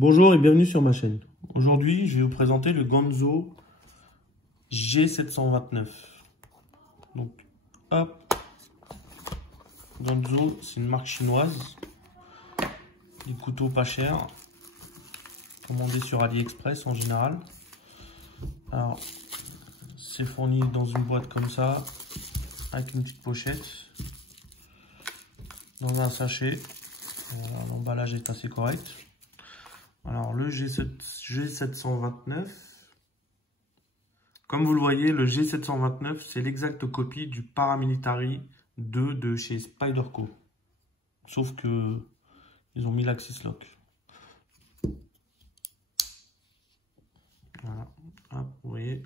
Bonjour et bienvenue sur ma chaîne. Aujourd'hui, je vais vous présenter le Ganzo G729. Donc, hop, Ganzo, c'est une marque chinoise. Des couteaux pas chers, commandés sur AliExpress en général. Alors, c'est fourni dans une boîte comme ça, avec une petite pochette, dans un sachet. L'emballage est assez correct. Alors le G729, comme vous le voyez, le G729, c'est l'exacte copie du Paramilitary 2 de chez Spyderco. Sauf que ils ont mis l'Axis Lock. Voilà, hop, vous voyez,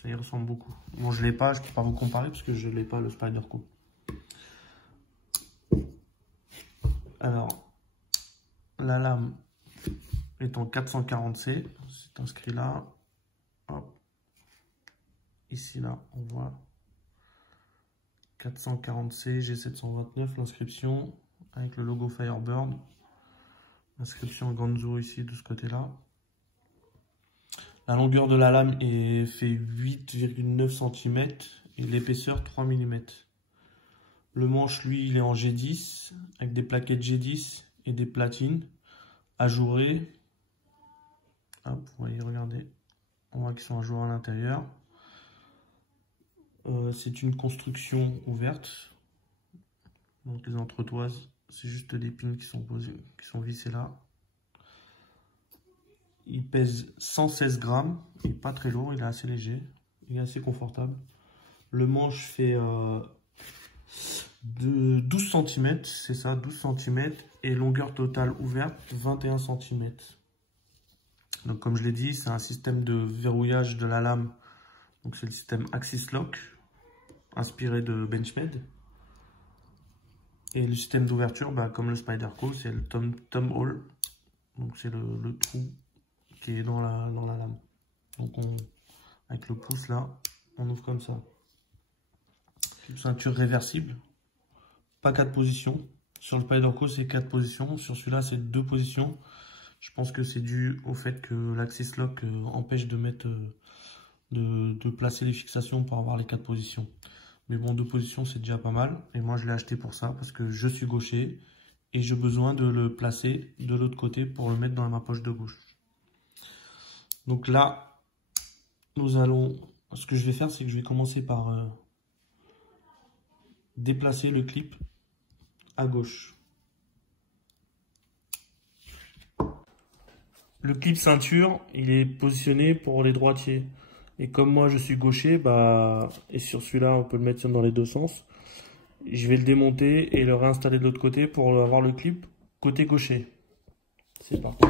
ça y ressemble beaucoup. Bon, je l'ai pas, je peux pas vous comparer parce que je l'ai pas le Spyderco. Alors, la lame est en 440C, c'est inscrit là. Hop. Ici, là, on voit 440C G729, l'inscription avec le logo Firebird. L'inscription Ganzo ici de ce côté-là. La longueur de la lame fait 8,9 cm et l'épaisseur 3 mm. Le manche, lui, il est en G10 avec des plaquettes G10 et des platines ajourées. Hop, vous voyez, regardez. On voit qu'ils sont ajourés à l'intérieur. C'est une construction ouverte. Donc les entretoises, c'est juste des pins qui sont posés, qui sont vissés là. Il pèse 116 grammes, il n'est pas très lourd, il est assez léger, il est assez confortable. Le manche fait de 12 cm, c'est ça, 12 cm, et longueur totale ouverte 21 cm. Donc comme je l'ai dit, c'est un système de verrouillage de la lame. Donc c'est le système Axis Lock, inspiré de Benchmade. Et le système d'ouverture, comme le Spyderco, c'est le thumb hole. Donc c'est le trou qui est dans la lame. Donc avec le pouce là, on ouvre comme ça. Ceinture réversible, pas 4 positions. Sur le Spyderco, c'est 4 positions. Sur celui-là, c'est 2 positions. Je pense que c'est dû au fait que l'Axis Lock empêche de mettre de placer les fixations pour avoir les 4 positions. Mais bon, 2 positions, c'est déjà pas mal. Et moi, je l'ai acheté pour ça, parce que je suis gaucher. Et j'ai besoin de le placer de l'autre côté pour le mettre dans ma poche de gauche. Donc là, ce que je vais faire, c'est que je vais commencer par déplacer le clip à gauche. Le clip ceinture, il est positionné pour les droitiers. Et comme moi je suis gaucher, et sur celui-là on peut le mettre dans les deux sens, je vais le démonter et le réinstaller de l'autre côté pour avoir le clip côté gaucher. C'est parti.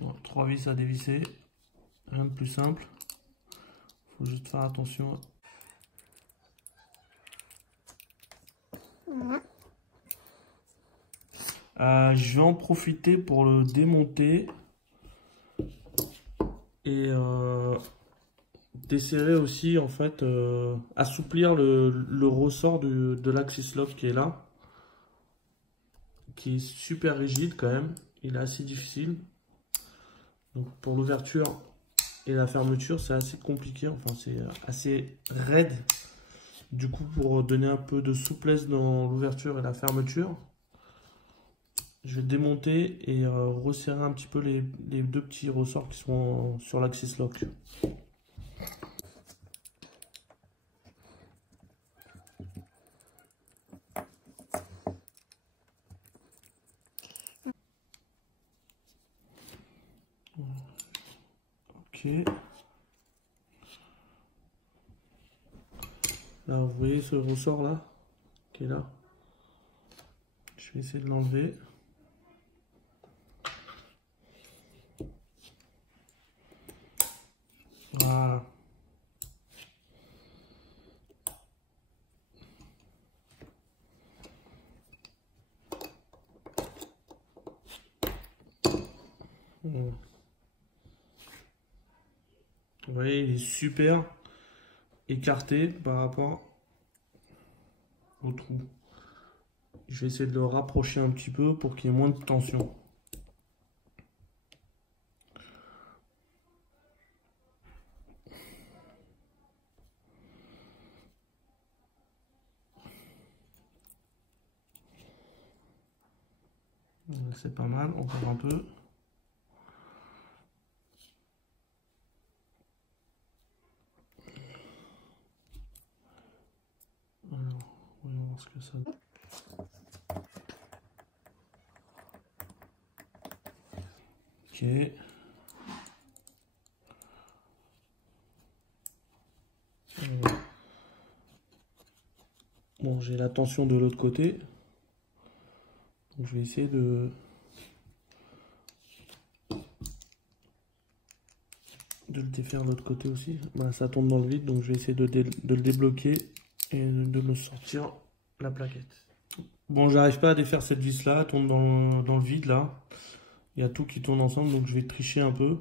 Bon, 3 vis à dévisser, rien de plus simple. Faut juste faire attention. Voilà. Je vais en profiter pour le démonter et desserrer aussi, en fait, assouplir le ressort de l'Axis Lock qui est là, qui est super rigide quand même. Il est assez difficile. Donc pour l'ouverture et la fermeture, c'est assez compliqué, enfin c'est assez raide. Du coup, pour donner un peu de souplesse dans l'ouverture et la fermeture, je vais démonter et resserrer un petit peu les deux petits ressorts qui sont sur l'Axis Lock. Ok. Là, vous voyez ce ressort là, qui est là. Je vais essayer de l'enlever. Voilà. Vous voyez, il est super écarté par rapport au trou. Je vais essayer de le rapprocher un petit peu pour qu'il y ait moins de tension. C'est pas mal, encore un peu. Alors, voyons voir ce que ça donne. Ok. Bon, j'ai la tension de l'autre côté. Donc je vais essayer de le défaire de l'autre côté aussi. Voilà, ça tombe dans le vide, donc je vais essayer de le débloquer et de me sortir la plaquette. Bon, j'arrive pas à défaire cette vis là, elle tombe dans le vide là. Il y a tout qui tourne ensemble, donc je vais tricher un peu.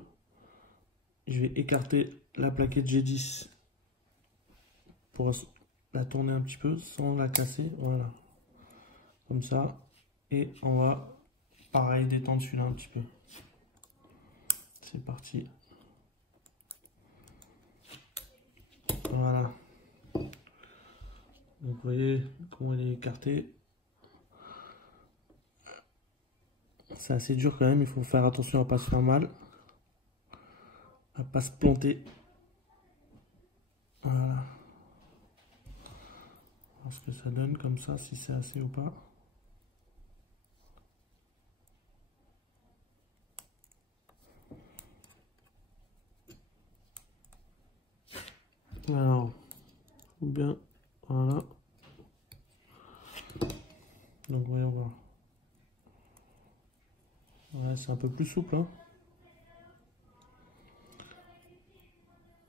Je vais écarter la plaquette G10 pour la tourner un petit peu sans la casser. Voilà, comme ça. Et on va, pareil, détendre celui-là un petit peu. C'est parti. Voilà. Donc vous voyez comment il est écarté. C'est assez dur quand même, il faut faire attention à ne pas se faire mal. À ne pas se planter. Voilà. voir ce que ça donne comme ça, si c'est assez ou pas. Alors, bien, voilà. Donc voyons voir. Ouais, c'est un peu plus souple, hein.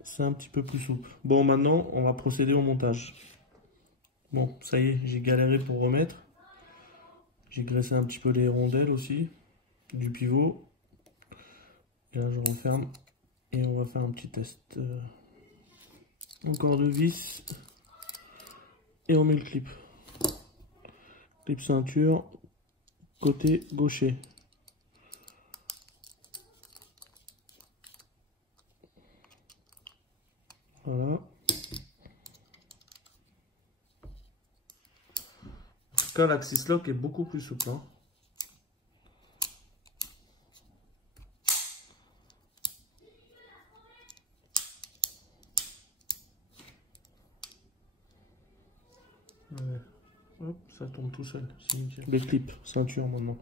C'est un petit peu plus souple. Bon, maintenant, on va procéder au montage. Bon, ça y est, j'ai galéré pour remettre. J'ai graissé un petit peu les rondelles aussi, du pivot. Et là, je referme et on va faire un petit test. Encore deux vis. Et on met le clip. Clip ceinture, côté gaucher. Voilà. En tout cas, l'Axis Lock est beaucoup plus souple, hein. Ouais. Hop, ça tombe tout seul. Les clips, ceinture maintenant.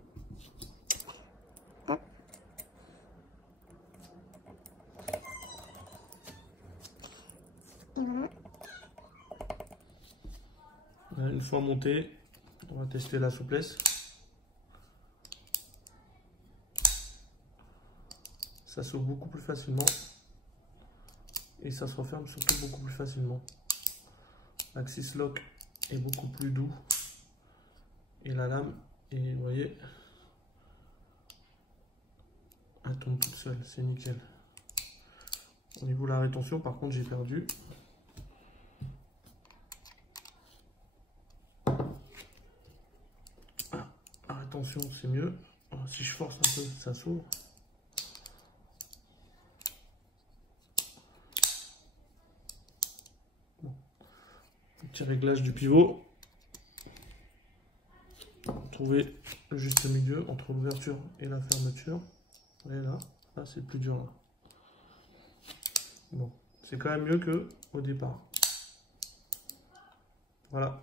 Une fois monté, on va tester la souplesse. Ça s'ouvre beaucoup plus facilement et ça se referme surtout beaucoup plus facilement. L'Axis Lock est beaucoup plus doux et la lame, et vous voyez, elle tombe toute seule, c'est nickel. Au niveau de la rétention, par contre, j'ai perdu. La rétention, c'est mieux. Si je force un peu, ça s'ouvre. Bon. Petit réglage du pivot. Trouver le juste milieu entre l'ouverture et la fermeture. Vous voyez là, là c'est plus dur là. Bon, c'est quand même mieux que au départ. Voilà.